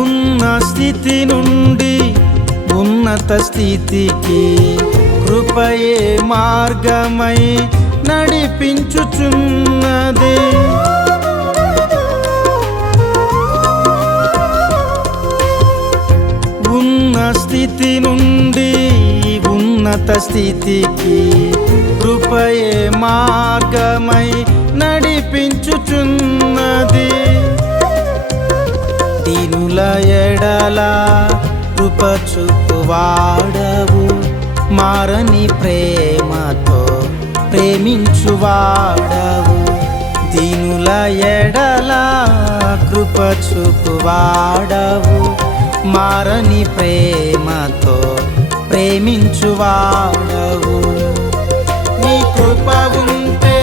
ఉన్న స్థితి నుండి ఉన్నత స్థితికి కృపయే మార్గమై నడిపించుచున్నది. ఉన్న స్థితి నుండి ఉన్నత స్థితికి కృపయే మార్గమై నడిపించుచున్నది. దీనుల ఎడల కృప చూపువాడవు, మారని ప్రేమతో ప్రేమించువాడవు. దీనుల ఎడల కృప చూపువాడవు, మారని ప్రేమతో ప్రేమించువాడవు. నీ కృప ఉంటే